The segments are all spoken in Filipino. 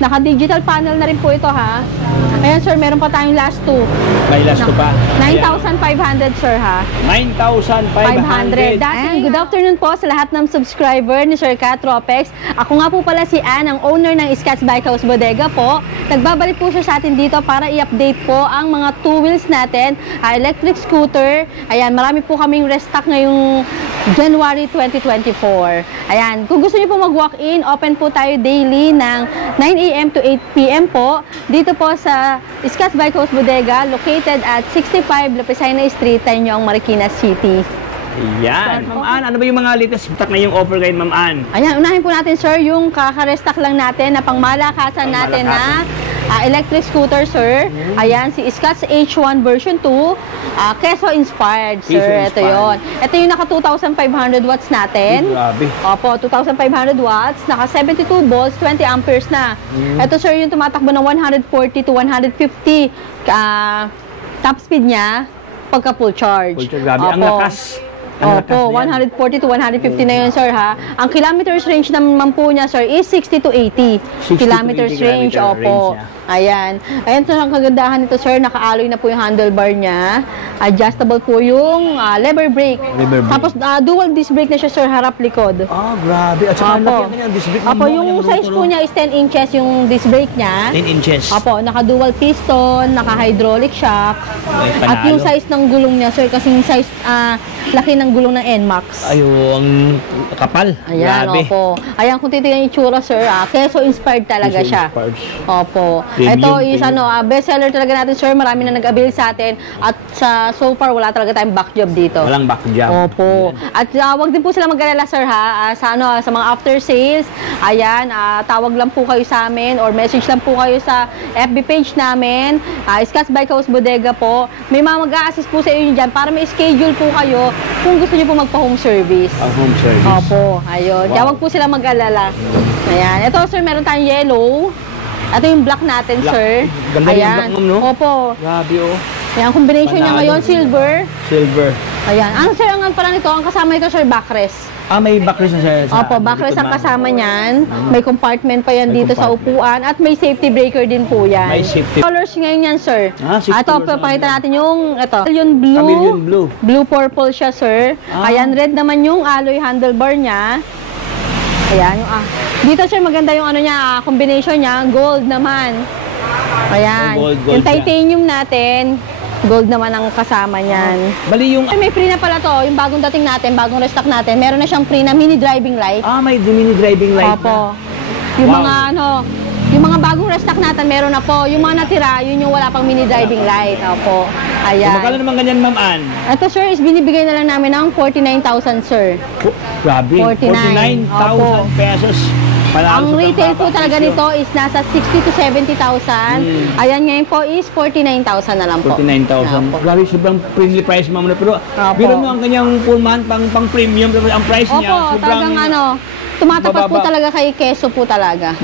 Naka-digital panel na rin po ito, ha. Ayan, sir, meron pa tayong last 2. May last to pa. 9,500, sir, ha. 9,500. Ayan, good afternoon po sa lahat ng subscriber ni Sir Kat Tropex. Ako nga po pala si Ann, ang owner ng Scotts Bike House Bodega po. Nagbabalik po siya sa atin dito para i-update po ang mga 2 wheels natin, electric scooter. Ayan, marami po kaming restock ngayong January 2024. Ayan, kung gusto niyo po mag-walk-in, open po tayo daily ng 9 AM to 8 PM po. Dito po sa Scotts Bike House Bodega, located at 65 Lapicina Street, Tanyong, Marikina City. Yan. Ma'am Ann, ano ba yung mga latest stock na yung offer ngayon, Ma'am Ann? Ayan, unahin po natin, sir, yung kaka-restock lang natin na pangmalakasan natin na electric scooter, sir. Ayan, si Scotts H1 version 2, Keso inspired, sir. Keso Ito yon. Ito yung naka 2,500 watts natin. Grabe. Opo, 2,500 watts, naka 72 volts, 20 amperes na. Ito, sir, yung tumatakbo ng 140 to 150 top speed niya pagka full charge. Full charge, grabe. Ang lakas. Opo, 140 to 150 na yun, sir, ha. Ang kilometers range naman po niya, sir, is 60 to 80 kilometers range. Opo. Ayan. Ayan, sir, ang kagandahan nito, sir, naka-alloy na po yung handlebar niya. Adjustable po yung lever brake. Tapos, dual disc brake na siya, sir, harap-likod. Grabe. At saka laki na yung disc brake. Opo, yung size po niya is 10 inches yung disc brake niya. 10 inches. Opo, naka-dual piston, naka-hydraulic shock. At yung size ng gulong niya, sir, kasing size, laki ng gulong ng NMAX. Ayun, kapal. Ayan, grabe. opo. Ayan, kung titignan yung itsura, sir, Keso inspired talaga siya. Opo. Ito is best seller talaga natin, sir. Marami na nag-avail sa atin. At so far, wala talaga tayong back job dito. Walang back job. Opo. At wag din po sila mag-alala, sir, ha. Sa mga after sales, ayan, tawag lang po kayo sa amin or message lang po kayo sa FB page namin. Scotts Bike House Bodega po. May mga mag-a-assist po sa inyo dyan para may schedule po kayo kung gusto niyo po magpa-home service. Home service. Opo, ayun. Kaya wag po sila mag-alala. Ayan. Ito, sir, meron tayong yellow. Ito yung black natin, sir. Ganda yung black, ma'am, no? Opo. Grabe, oh. Ayan, combination niya ngayon, silver. Silver. Ayan. Ang sir, ang pala nito, ang kasama nito, sir, backrest. May backrest na, sir. Opo, backrest ang kasama niyan. May compartment pa yan dito sa upuan. At may safety breaker din po yan. May safety. Colors ngayon yan, sir. Ito, papakita natin yung, yung blue. Chameleon blue. Blue-purple siya, sir. Ayan, red naman yung alloy handlebar niya. Ayan, dito, sir, maganda yung niya, combination niya, gold naman. Ayan. Gold yung titanium natin, gold naman ang kasama niyan. Bali yung... May free na pala to, yung bagong dating natin, bagong restock natin, meron na siyang free na mini driving light. May mini driving light. Opo. Yung mga yung mga bagong restock natin, meron na po. Yung mga natira, yun yung wala pang mini driving light. Opo. Ayan. Magkano naman ganyan, Ma'am Ann? Ito, sir, is binibigay na lang namin ng 49,000, sir. Grabe. 49,000 pesos. Ang retail po talaga nito is nasa 60 to 70,000. Ayan, ngayon po is 49,000 na lang po. 49,000. Grabe, sobrang friendly price, ma'am. Pero biro mo ang kanyang full month pang premium. Pero ang price niya, Opo, sobrang... talagang tumatapat po talaga kay Keso po talaga.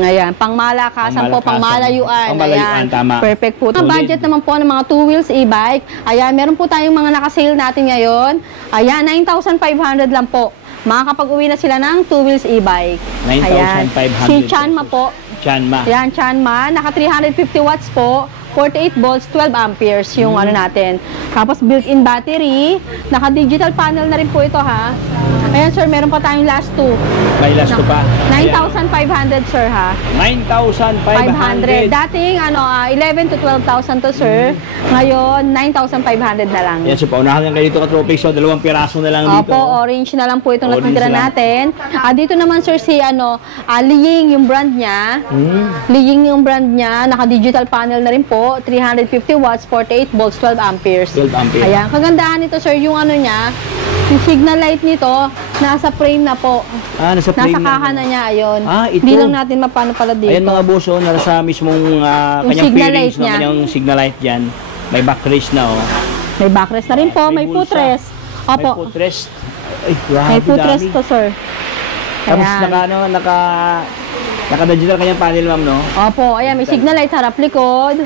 Ayan, pangmalakasan po, pangmalayuan. Pangmalayuan, tama. Perfect po. Ang budget naman po ng mga 2 wheels e-bike. Ayan, meron po tayong mga nakasale natin ngayon. Ayan, 9,500 lang po. Makakapag-uwi na sila ng 2 wheels e-bike. 9,500. Si Chanma po. Chanma. Ayan, Chanma. Naka 350 watts po. 48 volts, 12 amperes yung natin. Tapos built-in battery. Naka-digital panel na rin po ito, ha. Ayan, sir, meron pa tayong last 2. May last 2 pa. 9,500, sir, ha. 9,500. Dating, 11 to 12,000 to, sir. Ngayon, 9,500 na lang. Yan, so paunahan lang kayo dito ka-tropic. So, 2 piraso na lang dito. Opo, orange na lang po itong natitira natin. Dito naman, sir, si, Liying, yung brand niya. Liying yung brand niya. Naka-digital panel na rin po. 350 watts, 48 volts, 12 amperes. 12 amperes. Ayan. Kagandahan nito, sir, yung niya, yung signal light nito, nasa frame na po. Nasa frame nasa kaha na niya, ayun. Ito. Hindi lang natin mapano pala dito. Ayan mga boss, nasa mismong kanyang fairings, kanyang signal light dyan. May backrest na, oh. May backrest na rin po, may footrest. Opo. May footrest. Ay, grabe, may footrest to, sir. Tapos naka-digital kanyang panel, ma'am, no? Opo, ayan, may signal light harap likod.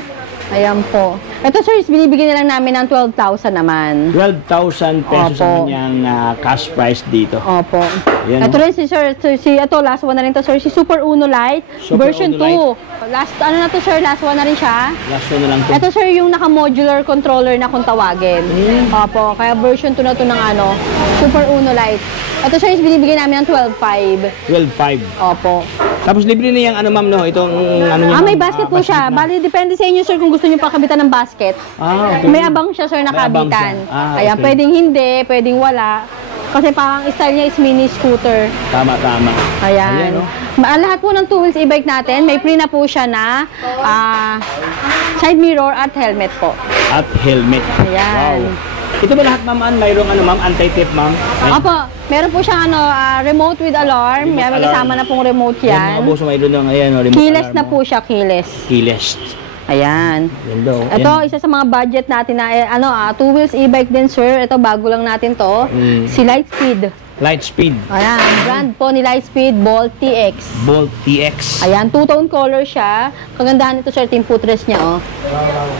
Ayan po. Ito sir, is binibigyan na lang namin ng 12,000 naman. 12,000 pesos Opo. ang kanyang cash price dito. Opo. Ayan, Ito rin si sir, ito last one na rin to sir, si Super Uno Lite Super version Uno 2. Last ano na to sir, last one na rin siya. Last one na lang to. Ito sir yung naka-modular controller na kung tawagin. Opo, kaya version 2 na to ng ano, Super Uno Lite. Ito sir is binibigyan namin ng 12,500. 12,500. Opo. Tapos libre na yung ano ma'am no, itong ano niya. May basket po siya. na. Bali, depende sa inyo sir kung gusto niyo pakabitan ng basket. Okay. May abang siya sir na May abang kabitan. siya. Kaya Okay. pwedeng hindi, pwedeng wala. Kasi parang style niya is mini scooter. Tama. Ayan. oh. Lahat po ng 2 wheels e-bike natin, may free na po siya na side mirror at helmet po. At helmet. Ayan. Wow. Ito ba lahat ma'am, mayroong ano ma'am, anti-tip ma'am? Opo, meron po siyang remote with alarm. Remote May alarm. kasama na pong remote Yan, yan. mga boso mayroon ng ayan, oh, remote Keyless alarm, na po siya, keyless. Keyless. Ayan. Yan daw. Ito, isa sa mga budget natin na, 2 wheels e-bike din, sir. Ito, bago lang natin to. Si Lightspeed. Lightspeed. Ayan, brand po ni Lightspeed, Bolt TX. Bolt TX. Ayan, two-tone color siya. Kagandahan nito, sir, ito yung footrest niya, oh.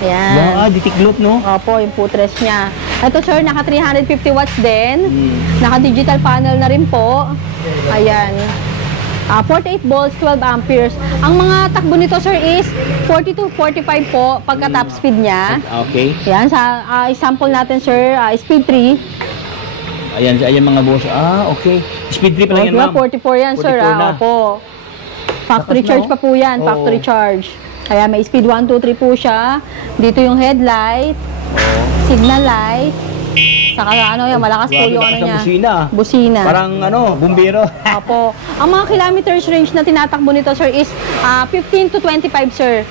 Ayan. Wow, ditiklop no? Opo, yung footrest niya. Ito, sir, naka 350 watts din. Naka digital panel na rin po. Ayan. 48 volts, 12 amperes. Ang mga takbo nito, sir, is 40 to 45 po pagka top speed niya. Okay. Yan, sa example natin, sir, speed 3. Ayan mga boss. Okay. Speed 3 pala yan ma'am. 44 yan, sir. 44 na. Opo. Factory Tapos charge na, pa po yan, Oo. factory charge. Kaya may speed 1, 2, 3 po siya. Dito yung headlight, signal light. Saka yan, malakas po Grabe yung lakas ng niya. busina. Busina. Parang bumbero. Opo. Ang mga kilometers range na tinatakbo nito, sir, is 15 to 25, sir.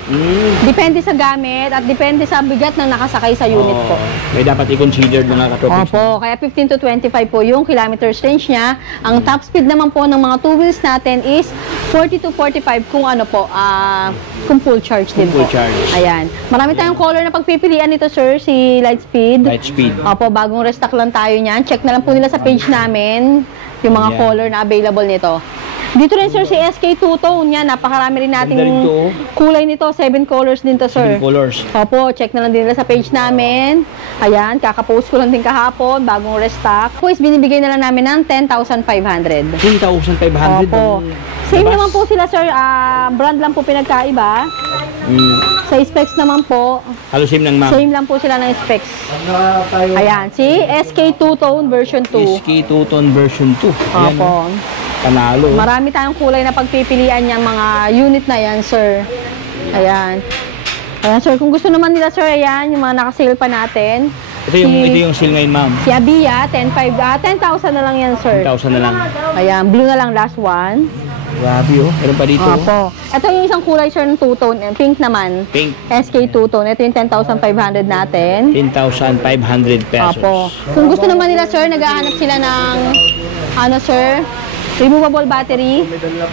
Depende sa gamit at depende sa bigat ng nakasakay sa unit po. May dapat i-consider mga katopics. Opo, kaya 15 to 25 po yung kilometers range niya. Ang top speed naman po ng mga 2 wheels natin is 40 to 45 kung kung full charge din Full po. charge. Ayan. Marami tayong color na pagpipilian nito, sir, si Lightspeed. Lightspeed. Opo, bagong restock lang tayo niyan. Check na lang po nila sa page namin yung mga Ayan. color na available nito. Dito rin, sir, si SK Two-Tone. Yan, napakarami rin nating Ganda rin to, oh. kulay nito. 7 colors din to, sir. 7 colors. Opo, check na lang din nila sa page namin. Ayan, kakapost ko lang din kahapon, bagong restock. Pues, binibigay na lang namin ng 10,500. 10,500. Opo. Same naman po sila, sir. Brand lang po pinagkaiba. Sa specs naman po, Halos same lang ma'am. same lang po sila ng specs. Ayan, si SK Two-Tone version 2. SK Two-Tone version 2. Ayan, Opo. panalo. Marami tayong kulay na pagpipilian yung mga unit na yan, sir. Ayan. Ayan, sir. Kung gusto naman nila, sir, ayan, yung mga nakasale pa natin. Ito yung sale ngayon ma'am. Si Abia, 10,000 na lang yan, sir. 10,000 na lang. Ayan, blue na lang last one. Grabe oh. Meron pa dito. Opo. Ito yung isang kulay, sir, ng two-tone. Pink naman. Pink. SK two-tone. Ito yung 10,500 natin. 10,500 pesos. Opo. Kung gusto naman nila, sir, naghahanap sila ng, sir, removable battery.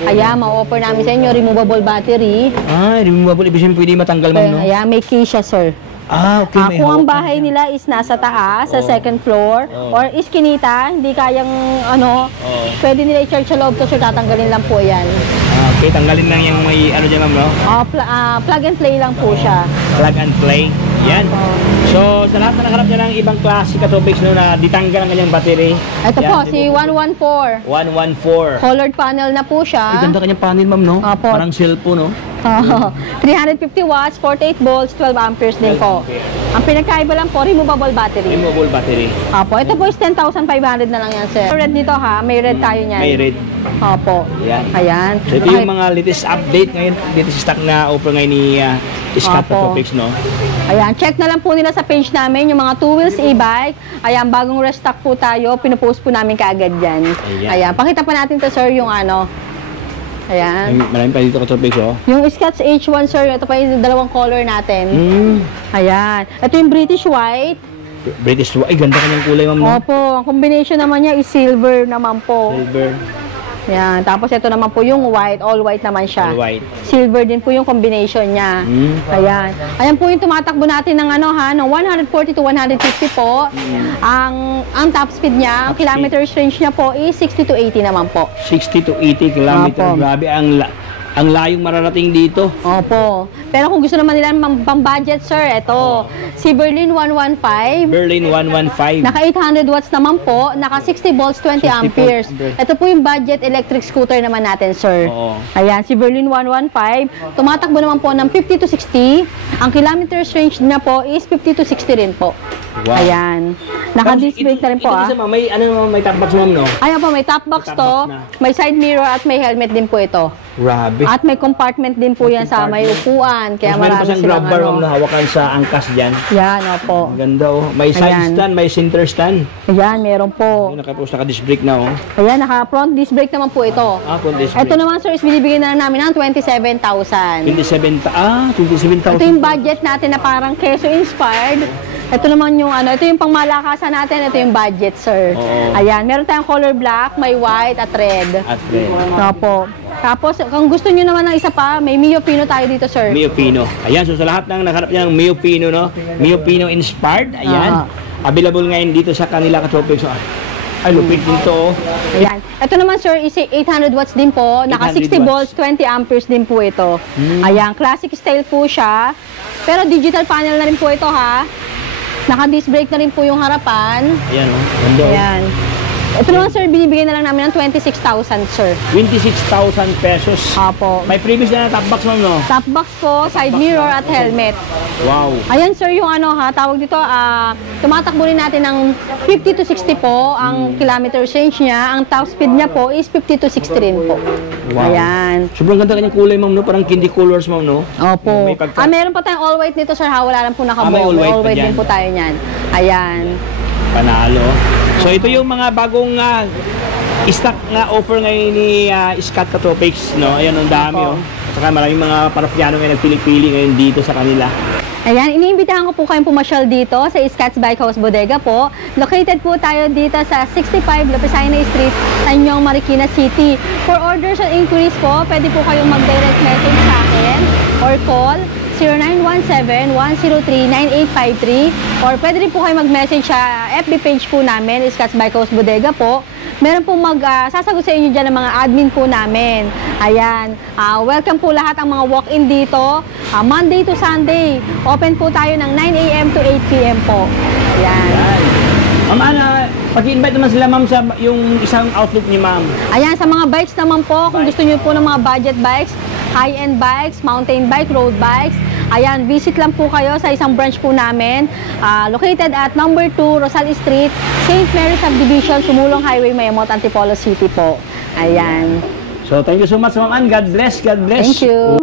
Ayan, ma-offer namin sa inyo, removable battery. Removable. Ibig sabihin pwede matanggal ma'am, no? Ayan, may key siya, sir. Okay. May Kung ang hawak bahay na siya. nila is nasa taas, sa second floor, Oo. or iskinita, hindi kayang, pwede nila i-charge sa loob to, sir, tatanggalin lang po yan. Okay, tanggalin lang yung may dyan ma'am, no? Plug and play lang po siya. Plug and play. Yan. So, sa lahat na nakaharap niya ng ibang klase katopics, no, na ditanggal ang kanyang battery. Ito Yan, po, di si ba? 114. 114. Colored panel na po Ay, siya. ganda kanyang panel, ma'am, no? Opo. Parang cellphone, no? 350 watts, 48 volts, 12 amperes din po. Ang pinagkaiba lang po, removable battery. Removable battery. Opo, ito po is 10,500 na lang yan, sir. Red dito ha, may red tayo niyan. May red. Opo. Yan. Ayan. So, ito yung mga latest update ngayon, latest stock na offer ngayon ni Scott Opo. Katopics, no? Ayan, check na lang po nila sa page namin yung mga 2 wheels e-bike. Ayan, bagong restock po tayo, pinupost po namin kaagad yan. Ayan, pakita pa natin to, sir, yung Ayan. Marami pa dito katopics, oh. Yung Scotch H1, sir, ito pa yung dalawang color natin. Ayan. Ito yung British White. British, ay, ganda kanyang kulay, ma'am, no? Opo, ang combination naman niya is silver naman po. Silver. Yan, tapos ito naman po yung white, all white naman siya. All white. Silver din po yung combination niya. Ayan. Ayan po yung tumatakbo natin ng ng 140 to 150 po. Ang top speed niya, ang kilometers range niya po is 60 to 80 naman po. 60 to 80 kilometer. Opo. Grabe, Ang layong mararating dito. Opo. Pero kung gusto naman nila pang-budget, sir, ito. Si Berlin 115. Berlin 115. Naka 800 watts naman po. Naka 60 volts, 20 amperes. Ito po yung budget electric scooter naman natin, sir. Oo. Ayan, si Berlin 115. Tumatakbo naman po ng 50 to 60. Ang kilometers range na po is 50 to 60 rin po. Wow. Ayan. Naka-disc brake na rin po, Ito isa, may, ano, may top box, ma'am, no? Ayan po, may top box Top to. box na. May side mirror at may helmet din po ito. Grabe. At may compartment din po yan sa may upuan. Kaya Meron pa marami siyang silang grab bar, ma'am, ano. na hawakan sa angkas dyan. Yan, opo. Ang ganda, oh. May side Ayan. stand, may center stand. Ayan, meron po. Ayun, naka-disc brake na, oh. Ayan, naka-front disc brake naman po ito. Front disc brake. Ito naman, sir, is binibigyan na namin ng 27,000. 27,000. Ito yung budget natin na parang keso inspired. Ito naman yung ano, ito yung pangmalakasan natin, ito yung budget, sir. Oo. Ayan, meron tayong color black, may white at red. At red. Opo. Tapos, kung gusto nyo naman ng isa pa, may Mio Pino tayo dito, sir. Mio Pino. Ayan, so sa lahat ng nakaharap niya ng Mio Pino, no? Mio Pino inspired. Ayan. Available ngayon dito sa kanila ka-tropics. Ay, lupit din to. Oh. Ayan. Ito naman, sir, is 800 watts din po. Naka 800 60 volts, 20 amperes din po ito. Ayan, classic style po siya. Pero digital panel na rin po ito, ha. Naka-disc brake na rin po yung harapan. Ayan, oh. Ganda, oh. Ayan. Ito naman, sir, binibigay na lang namin ng 26,000, sir. 26,000 pesos. Apo. May previous na top box, ma'am, no? Top box po, side mirror at helmet. Wow. Ayan, sir, yung ano ha, tawag dito, tumatakbo rin natin ng 50 to 60 po ang kilometer range niya. Ang top speed niya po is 50 to 60 rin po. Wow. Ayan. Sobrang ganda kanyang kulay, ma'am, no? Parang candy colors, ma'am, no? Opo. May pagka- Meron pa tayong all white nito, sir, ha? Wala lang po nakabuo. may all white pa din dyan. po tayo niyan. Ayan. Panalo. So ito yung mga bagong stock nga offer ngayon ni Scott Ka-Tropics, no? Ayan, ang dami, oh. At saka maraming mga parapyano ngayon nagpili-pili ngayon dito sa kanila. Ayan, iniimbitahan ko po kayong pumasyal dito sa Scott's Bike House Bodega po. Located po tayo dito sa 65 Lapicina Street, Tanyong, Marikina City. For orders and inquiries po, pwede po kayong mag-direct message sa akin or call 0917-103-9853 or pwede rin po kayo mag-message sa FB page po namin, Scott's Bike House Bodega po. Meron po sasagot sa inyo dyan ng mga admin po namin. Ayan. Welcome po lahat ang mga walk-in dito. Monday to Sunday. Open po tayo ng 9 a.m. to 8 p.m. po. Ayan. Ayan. Ma'am Ana, pag-invite naman sila, ma'am, sa yung isang outlook ni ma'am. Ayan, sa mga bikes naman po, kung gusto niyo po ng mga budget bikes, high-end bikes, mountain bike, road bikes, ayan, visit lang po kayo sa isang branch po namin, located at number 2, Rosal Street, St. Mary Subdivision, Sumulong Highway, Mayamot, Antipolo City po. Ayan. So, thank you so much, ma'am Ann. God bless, God bless. Thank you.